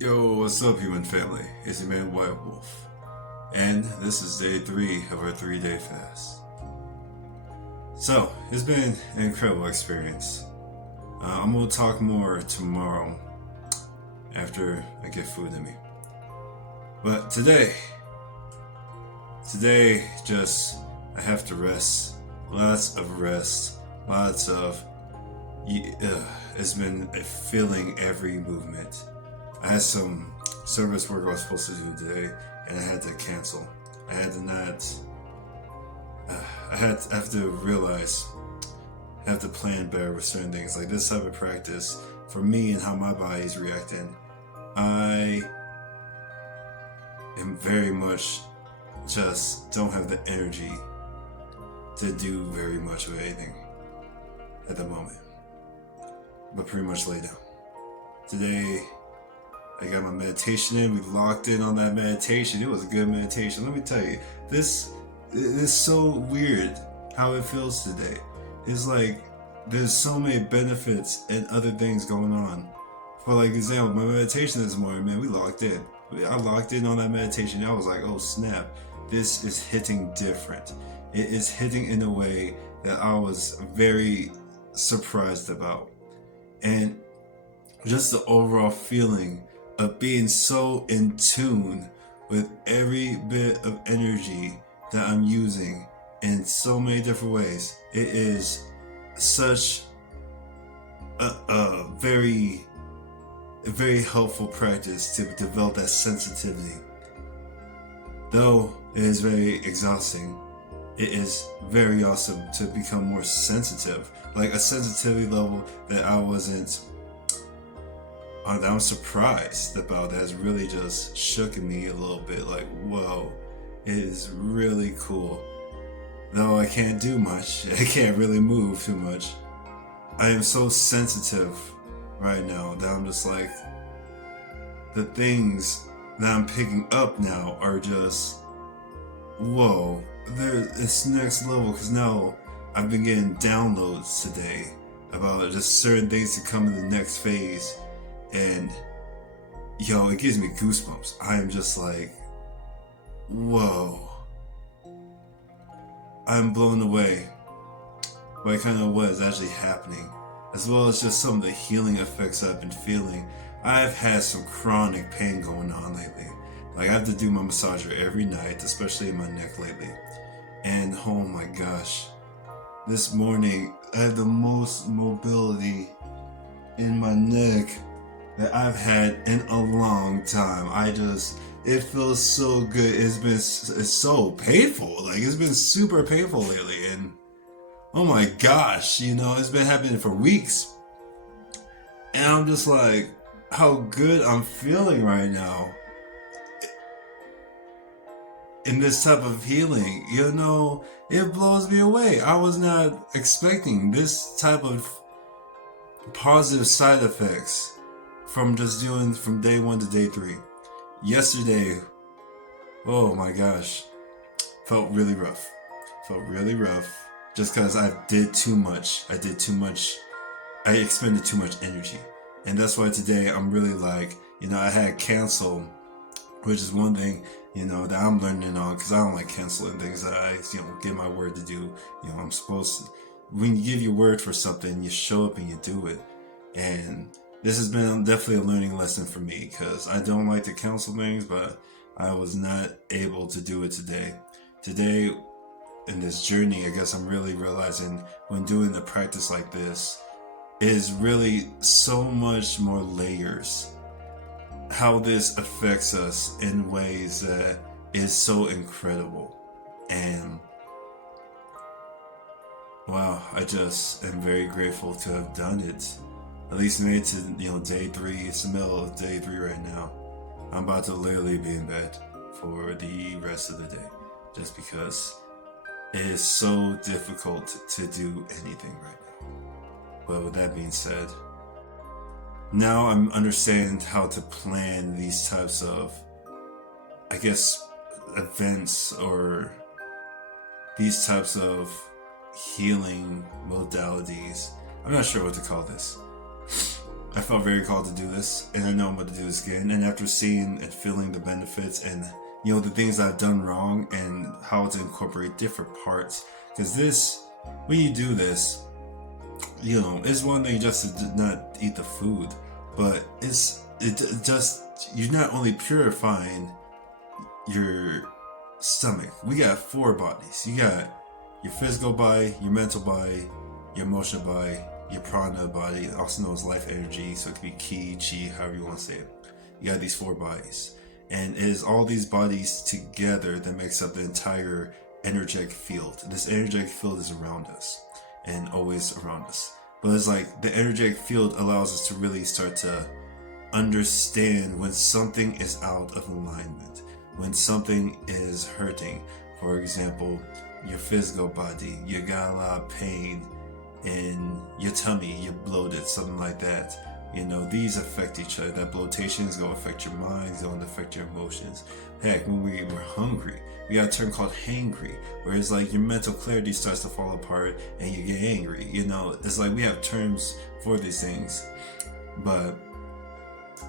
Yo, what's up, human family? It's your man White Wolf, and this is day 3 of our 3-day fast. So, it's been an incredible experience. I'm gonna talk more tomorrow after I get food in me. But today, just I have to rest. Lots of rest. Lots of. It's been feeling every movement. I had some service work I was supposed to do today, and I had to cancel. I had to not. I have to realize. I have to plan better with certain things. Like this type of practice, for me and how my body's reacting, I am very much just don't have the energy to do very much of anything at the moment. But pretty much lay down. Today, I got my meditation in. We locked in on that meditation. It was a good meditation. Let me tell you, this is so weird how it feels today. It's like there's so many benefits and other things going on. For like example, my meditation this morning, man, we locked in. I locked in on that meditation. I was like, oh snap, this is hitting different. It is hitting in a way that I was very surprised about. And just the overall feeling of being so in tune with every bit of energy that I'm using in so many different ways. It is such a very helpful practice to develop that sensitivity. Though it is very exhausting, it is very awesome to become more sensitive. Like a sensitivity level that I wasn't that I'm surprised about, that has really just shook me a little bit. Like, whoa, it is really cool. Though I can't do much, I can't really move too much. I am so sensitive right now that I'm just like, the things that I'm picking up now are just, whoa, it's next level. Because now I've been getting downloads today about just certain things to come in the next phase. And yo, it gives me goosebumps. I am just like, whoa. I'm blown away by kind of what is actually happening, as well as just some of the healing effects I've been feeling. I've had some chronic pain going on lately. Like I have to do my massager every night, especially in my neck lately. And oh my gosh, this morning I had the most mobility in my neck that I've had in a long time. It feels so good. It's so painful. Like it's been super painful lately, and oh my gosh, it's been happening for weeks. And I'm just like, how good I'm feeling right now in this type of healing. It blows me away. I was not expecting this type of positive side effects from just doing from day 1 to day 3. Yesterday, oh my gosh, felt really rough. Just because I did too much. I expended too much energy. And that's why today I'm really like, I had cancel, which is one thing, that I'm learning on, because I don't like canceling things that I, give my word to do. I'm supposed to, when you give your word for something, you show up and you do it. And this has been definitely a learning lesson for me, because I don't like to cancel things, but I was not able to do it today. Today, in this journey, I guess I'm really realizing when doing a practice like this is really so much more layers. How this affects us in ways that is so incredible. And wow, I just am very grateful to have done it. At least made it to day 3. It's the middle of day 3 right now. I'm about to literally be in bed for the rest of the day, just because it is so difficult to do anything right now. But with that being said, now I'm understanding how to plan these types of, I guess, events, or these types of healing modalities. I'm not sure what to call this. I felt very called to do this, and I know I'm going to do this again. And after seeing and feeling the benefits and the things I've done wrong and how to incorporate different parts, because this, when you do this, it's one thing just to not eat the food, but you're not only purifying your stomach. We got 4 bodies. You got your physical body, your mental body, your emotional body, your prana body, also known as life energy, so it could be ki, chi, however you want to say it. You got these 4 bodies. And it is all these bodies together that makes up the entire energetic field. This energetic field is around us and always around us. But it's like the energetic field allows us to really start to understand when something is out of alignment, when something is hurting. For example, your physical body, you got a lot of pain in your tummy, you're bloated, something like that. These affect each other. That bloatation is going to affect your mind, it's going to affect your emotions. Heck, when we're hungry, we got a term called hangry, where it's like your mental clarity starts to fall apart and you get angry. It's like we have terms for these things, but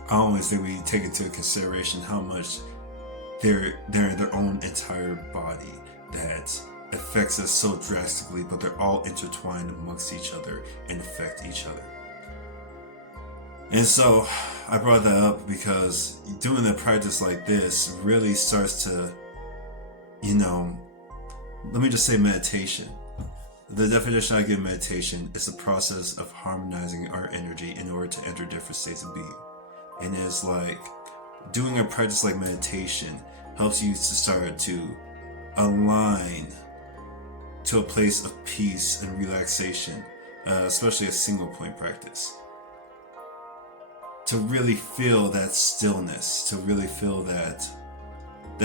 I always think we take into consideration how much they're in their own entire body that affects us so drastically, but they're all intertwined amongst each other and affect each other. And so I brought that up because doing a practice like this really starts to, let me just say meditation. The definition I give meditation is the process of harmonizing our energy in order to enter different states of being. And it's like doing a practice like meditation helps you to start to align to a place of peace and relaxation, especially a single point practice. To really feel that stillness, to really feel that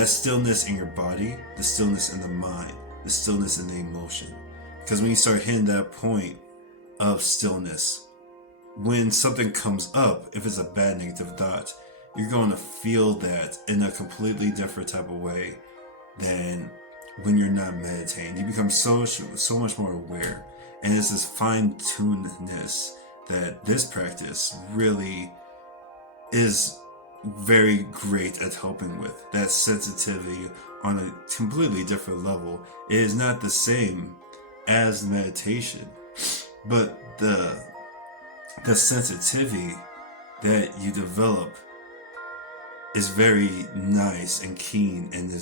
stillness in your body, the stillness in the mind, the stillness in the emotion. Because when you start hitting that point of stillness, when something comes up, if it's a bad negative thought, you're going to feel that in a completely different type of way than when you're not meditating. You become so much more aware. And it's this fine-tunedness that this practice really is very great at helping with. That sensitivity on a completely different level. It is not the same as meditation, but the sensitivity that you develop is very nice and keen, and it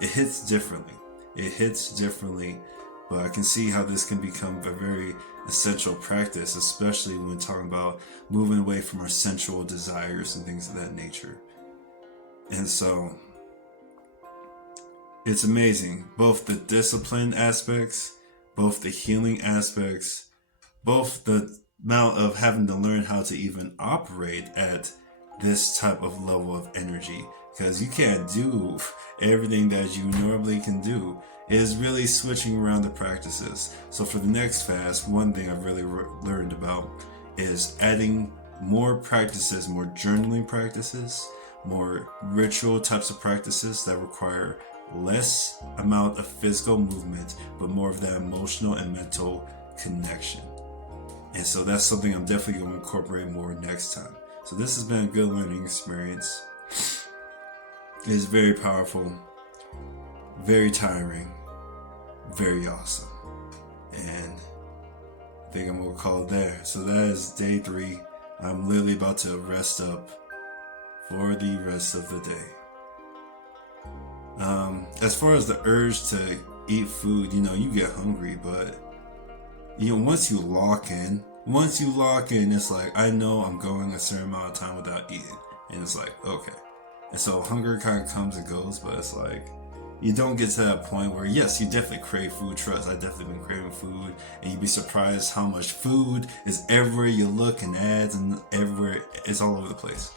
hits differently. It hits differently, but I can see how this can become a very essential practice, especially when talking about moving away from our sensual desires and things of that nature. And so it's amazing, both the discipline aspects, both the healing aspects, both the amount of having to learn how to even operate at this type of level of energy, because you can't do everything that you normally can do. It is really switching around the practices. So for the next fast, one thing I've really learned about is adding more practices, more journaling practices, more ritual types of practices that require less amount of physical movement, but more of that emotional and mental connection. And so that's something I'm definitely going to incorporate more next time. So this has been a good learning experience. It is very powerful, very tiring, very awesome. And I think I'm going to call it there. So that is day 3. I'm literally about to rest up for the rest of the day. As far as the urge to eat food, you get hungry, but once you lock in, it's like, I know I'm going a certain amount of time without eating. And it's like, okay. And so hunger kind of comes and goes, but it's like, you don't get to that point where, yes, you definitely crave food. Trust, I've definitely been craving food. And you'd be surprised how much food is everywhere you look, and ads and everywhere. It's all over the place.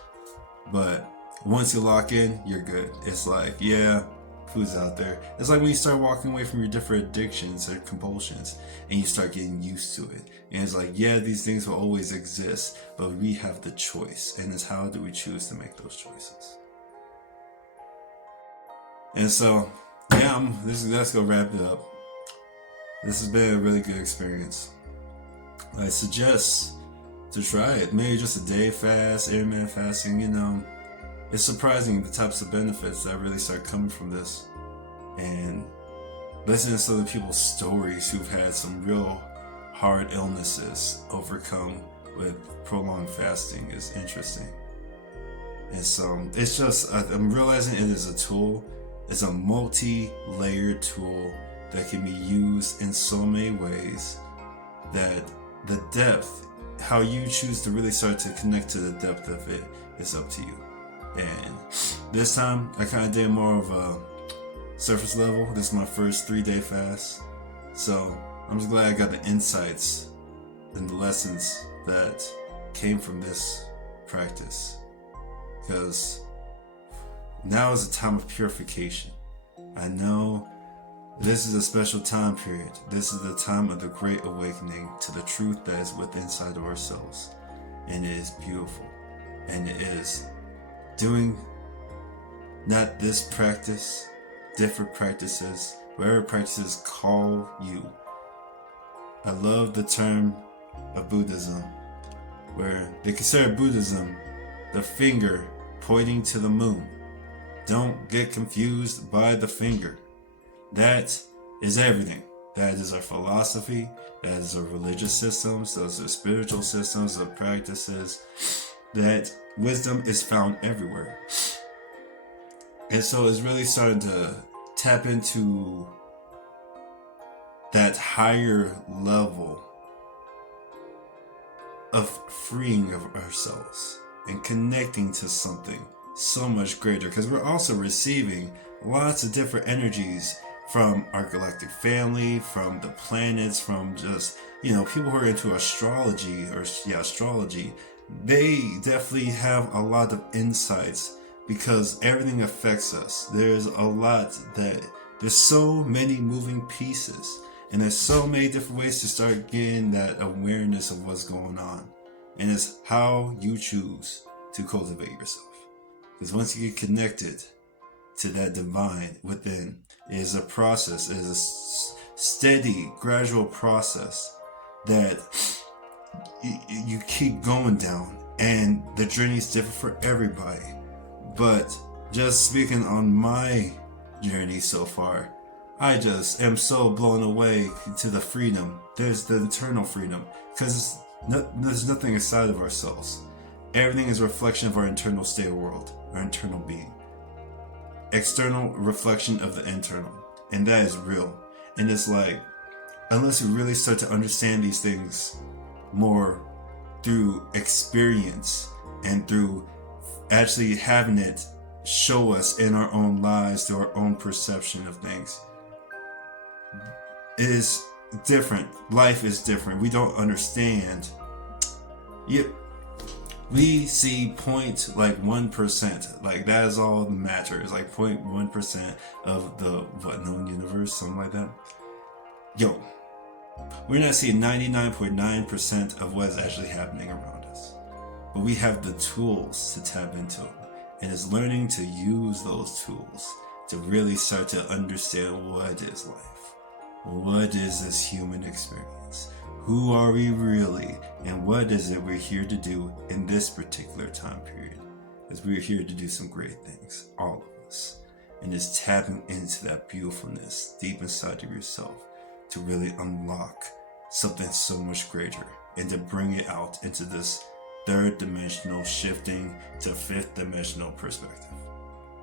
But once you lock in, you're good. It's like, yeah, food's out there. It's like when you start walking away from your different addictions or compulsions and you start getting used to it. And it's like, yeah, these things will always exist, but we have the choice. And it's how do we choose to make those choices? And so, yeah, let's go wrap it up. This has been a really good experience. I suggest to try it. Maybe just a day fast, intermittent fasting, it's surprising the types of benefits that really start coming from this. And listening to some of the people's stories who've had some real hard illnesses overcome with prolonged fasting is interesting. And so it's just, I'm realizing it is a tool. It's a multi-layered tool that can be used in so many ways, that the depth, how you choose to really start to connect to the depth of it, is up to you. And this time I kind of did more of a surface level. This is my first 3-day fast, so I'm just glad I got the insights and the lessons that came from this practice, because now is a time of purification. I know this is a special time period. This is the time of the great awakening to the truth that is within inside of ourselves, and it is beautiful. And it is doing not this practice, different practices, whatever practices call you. I love the term of Buddhism, where they consider Buddhism the finger pointing to the moon. Don't get confused by the finger. That is everything. That is our philosophy. That is our religious systems. Those are spiritual systems, of practices. That wisdom is found everywhere. And so it's really starting to tap into that higher level of freeing of ourselves and connecting to something so much greater, because we're also receiving lots of different energies from our galactic family, from the planets, from just, people who are into astrology, astrology. They definitely have a lot of insights, because everything affects us. There's so many moving pieces, and there's so many different ways to start getting that awareness of what's going on. And it's how you choose to cultivate yourself. Because once you get connected to that divine within, it is a process, it is a steady, gradual process that you keep going down. And the journey is different for everybody. But just speaking on my journey so far, I just am so blown away to the freedom. There's the eternal freedom, because there's nothing inside of ourselves. Everything is a reflection of our internal state of world, our internal being. External reflection of the internal, and that is real. And it's like, unless we really start to understand these things more through experience and through actually having it show us in our own lives through our own perception of things, it is different. Life is different. We don't understand. Yet we see 1%. Like, that is all that matters. Like 0.1% of the known universe, something like that. Yo, we're not seeing 99.9% of what is actually happening around us. But we have the tools to tap into it. And it's learning to use those tools to really start to understand what is life. What is this human experience? Who are we really? And what is it we're here to do in this particular time period? Because we're here to do some great things, all of us. And it's tapping into that beautifulness deep inside of yourself to really unlock something so much greater, and to bring it out into this third dimensional shifting to fifth dimensional perspective.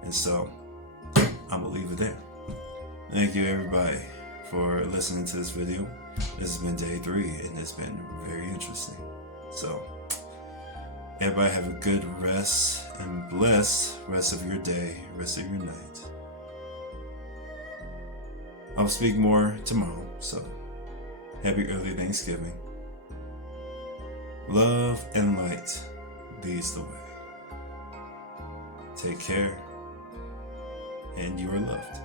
And so I'm gonna leave it there. Thank you everybody for listening to this video. This has been day 3, and it's been very interesting. So everybody have a good rest and blessed rest of your day, rest of your night. I'll speak more tomorrow, so happy early Thanksgiving. Love and light leads the way. Take care, and you are loved.